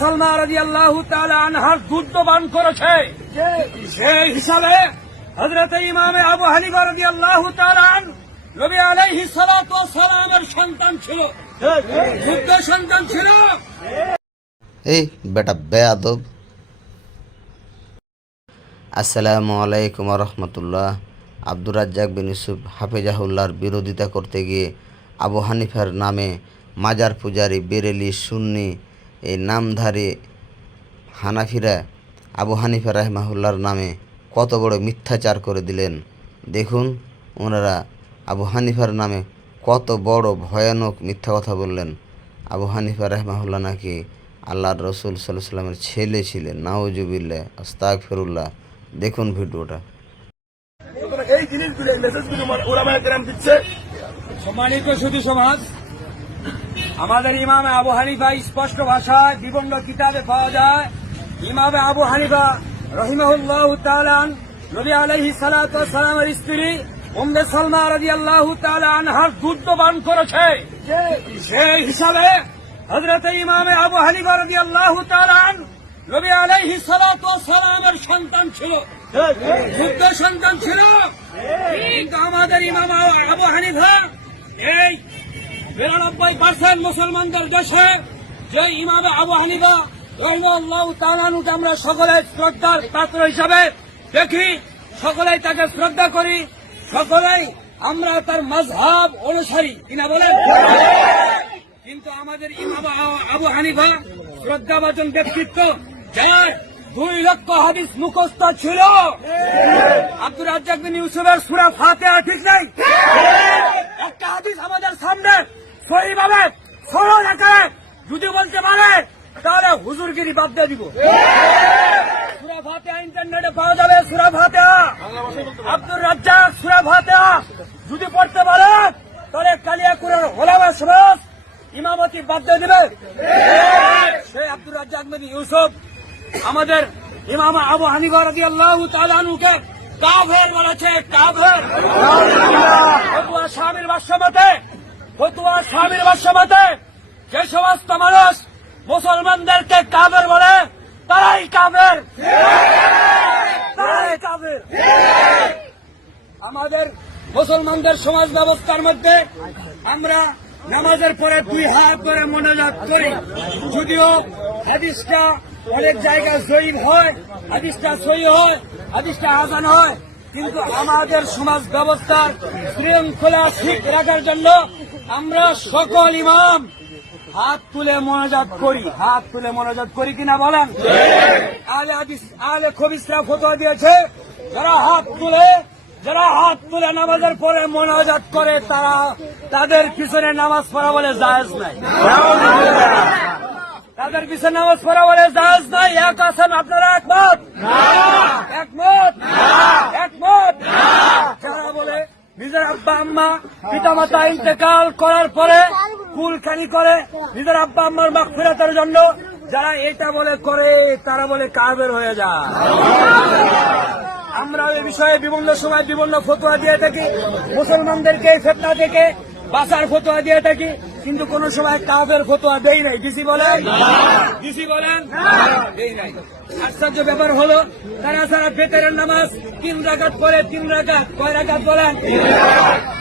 সালমা রাজি আল্লাহ আনহার দুধ পান করেছে। সেই হিসাবে হজরত ইমামে আবু হানিফা রাজি আল্লাহ তালান নবী আলাইহি সালাতু সালামের সন্তান ছিল। যুদ্ধ সন্তান ছিল। এই বেটা বেয়াদব। আসসালামু আলাইকুম রহমতুল্লাহ। আব্দুর রাজ্জাক বিন ইউসুফ হাফিজাহুল্লাহর বিরোধিতা করতে গিয়ে আবু হানিফার নামে মাজার পূজারি, বেরেলি, সুন্নি এই নামধারী হানাফিরা আবু হানিফা রাহমাহুল্লার নামে কত বড় মিথ্যাচার করে দিলেন। দেখুন ওনারা আবু হানিফার নামে কত বড় ভয়ানক মিথ্যা কথা বললেন। আবু হানিফা রহমাহুল্লাহ নাকি আল্লাহর রসুল সাল্লাহ সাল্লামের ছেলে ছিলেন। নাউজুবিল্লাহ আস্তাক ফেরুল্লাহ দেখুন ভিডিওটা। সুতরাং এই জিনিসগুলো মেসেজগুলো ওলামায় দিচ্ছে। সম্মানিত সুধী সমাজ আমাদের ইমামে আবু হানিফা স্পষ্ট ভাষায় বিভিন্ন কিতাবে পাওয়া যায়। ইমামে আবু হানিফা রহিমাহুল্লাহ তালান নবী আলহি সালামের স্ত্রী উম্মে সালমা রাজি আল্লাহ আনহার দুধ পান করেছে। সেই হিসাবে হজরত ইমামে আবু হানিফা রাজি আল্লাহ তালান নবী আলহি সালামের সন্তান ছিল। যুদ্ধ সন্তান ছিল। কিন্তু আমাদের ইমাম আবু হানিফা এই বিরানব্বই পার্সেন্ট মুসলমানদের দেশে যে ইমামে আবু হানিফা রহিমাল্লাহ তালানুকে আমরা সকলে শ্রদ্ধার পাত্র হিসাবে দেখি, সকলেই তাকে শ্রদ্ধা করি, সকলেই আমরা তার মাঝহাব অনুসারী কিনা বলেন? কিন্তু আমাদের ইমাম আবু হানিফা শ্রদ্ধাভাজন ব্যক্তিত্ব, যার দুই লক্ষ হাদিস মুখস্থ ছিল। আব্দুর রাজ্জাক বিন ইউসুফের সুরা ফাতেহা ঠিক নাই? একটা হাদিস আমাদের সামনে সহিভাবে সরল আকারে যদি বলতে পারে, তাহলে হুজুরগিরি বাদ দিয়ে দিব। সুরা ইন্টারনেটে পাওয়া যাবে, সুরা আব্দুর রাজ্জাক, সুরা যদি পড়তে পারে, তাহলে বাদ দিয়ে দিবে। সেই আব্দুর রাজ্জাক আমাদের ইমাম আবু হানিফা রাজি কাভের বলেছে কাভের স্বামীর বাস্যমতে ফতুয়া স্বামীর বাস্যমতে যে সমস্ত মানুষ মুসলমানদেরকে কাবের বলে, তারাই কাবের তারাই কাবের আমাদের মুসলমানদের সমাজ ব্যবস্থার মধ্যে আমরা নামাজের পরে দুই হাত করে মনোজাত করি। যদিও হাদিসটা অনেক জায়গায় জয়ীব হয়, হাদিসটা সই হয়, হাদিসটা আজান হয়। কিন্তু আমাদের সমাজ ব্যবস্থার শৃঙ্খলা ঠিক রাখার জন্য আমরা সকল ইমাম হাত তুলে মনোজাত করি। হাত তুলে মনোজাত করি কিনা বলেন? আলে আলে খবিসরা ফতোয়া দিয়েছে, যারা হাত তুলে, যারা হাত তুলে নামাজের পরে মনোজাত করে, তারা তাদের পিছনে নামাজ পড়া বলে জায়েজ নাই। তাদের পিছনে নামাজ পড়া বলে জায়েজ নাই। এক আছেন আপনারা একমত একমত যারা বলে নিজের আব্বা আম্মা পিতা মাতা ইন্তেকাল করার পরে কুলখানি করে, নিজের আব্বা আম্মার মাখ ফেরাতের জন্য যারা এটা বলে করে, তারা বলে কাবের হয়ে যায়। আমরা এই বিষয়ে বিভিন্ন সময় বিভিন্ন ফতোয়া দিয়ে থাকি। মুসলমানদেরকে এই ফেতনা থেকে বাসার ফতোয়া দিয়ে থাকি। কিন্তু কোন সময় কাজের ফতোয়া দেই নাই। ডিসি বলেন? ডিসি বলেন? দেই নাই। আশ্চর্য ব্যাপার হলো তারা যারা বেতের নামাজ তিন রাকাত পরে তিন রাকাত কয় রাকাত বলেন?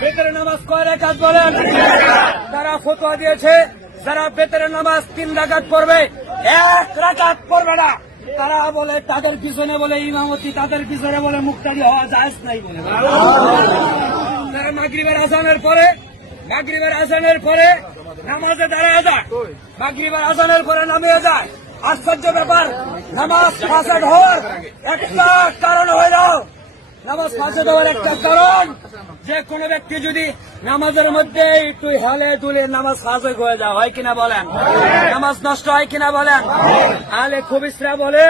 বেতের নামাজ কয় রাকাত বলেন? তারা ফতোয়া দিয়েছে যারা বেতের নামাজ তিন রাকাত পড়বে এক রাকাত পড়বে না। তারা বলে তাদের পিছনে বলে ইমামতি তাদের পিছনে বলে মুক্তাদি হওয়া যায় নাই বলে। তারা মাগরিবের আজানের পরে মাগরিবের আজানের পরে নামাজে দাঁড়ায় যায়। মাগরিবের আজানের পরে নামিয়ে যায়। আশ্চর্য ব্যাপার নামাজ ফাঁসাদ হওয়ার একটা কারণ হয়ে যাও নামাজ ফাঁসাদ হওয়ার একটা কারণ যে কোনো ব্যক্তি যদি নামাজের মধ্যে একটু হেলে তুলে নামাজ ফাঁসে হয়ে যাওয়া হয় কিনা বলেন? নামাজ নষ্ট হয় কিনা বলেন? আলে খবিসরা বলে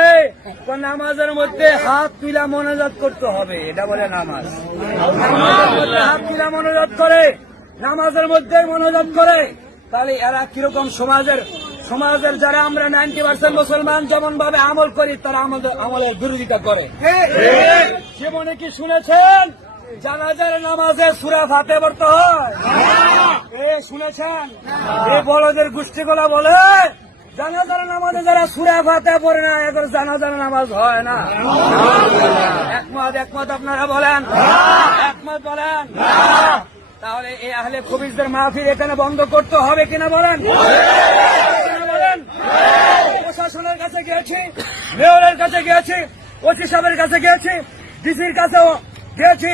তো নামাজের মধ্যে হাত তুলা মনোজাত করতে হবে। এটা বলে নামাজ। নামাজের মধ্যে হাত তুলা মনোজাত করে নামাজের মধ্যে মনোজাত করে। তাহলে এরা কীরকম সমাজের সমাজের যারা আমরা নাইনটি পার্সেন্ট মুসলমান যেমন ভাবে আমল করি, তারা আমাদের আমলের বিরোধিতা করে। জীবনে কি শুনেছেন? জানাজার নামাজে সুরা ফাতে পড়তে হয়? এ, শুনেছেন? এই বড়দের গোষ্ঠীগুলা বলে, জানাজার নামাজে যারা সুরা ফাতে পড়ে না, এদের জানাজার নামাজ হয় না। একমত একমত আপনারা বলেন? একমত বলেন? তাহলে এই আহলে খবিজদের মাহফিল এখানে বন্ধ করতে হবে কিনা বলেন? প্রশাসনের কাছে গিয়েছি, মেয়রের কাছে গিয়েছি, ওসি সাহেবের কাছে গিয়েছি, ডিসির কাছেও গিয়েছি।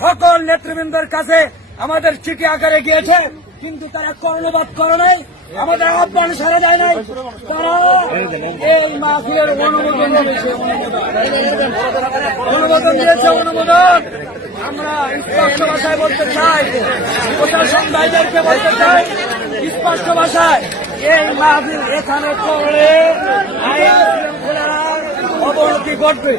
সকল নেতৃবৃন্দের কাছে আমাদের চিঠি আকারে গিয়েছে, কিন্তু তারা কর্ণপাত করে নাই। আমাদের আহ্বান সারা যায় নাই। তারা এই মাফিয়ার অনুমোদন দিয়েছে অনুমোদন। দিয়েছে, অনুমোদন। আমরা স্পষ্ট ভাষায় বলতে চাই, প্রশাসন ভাইদেরকে বলতে চাই, স্পষ্ট ভাষায় এই মাহফিল এখানে করলে অবনতি ঘটবে।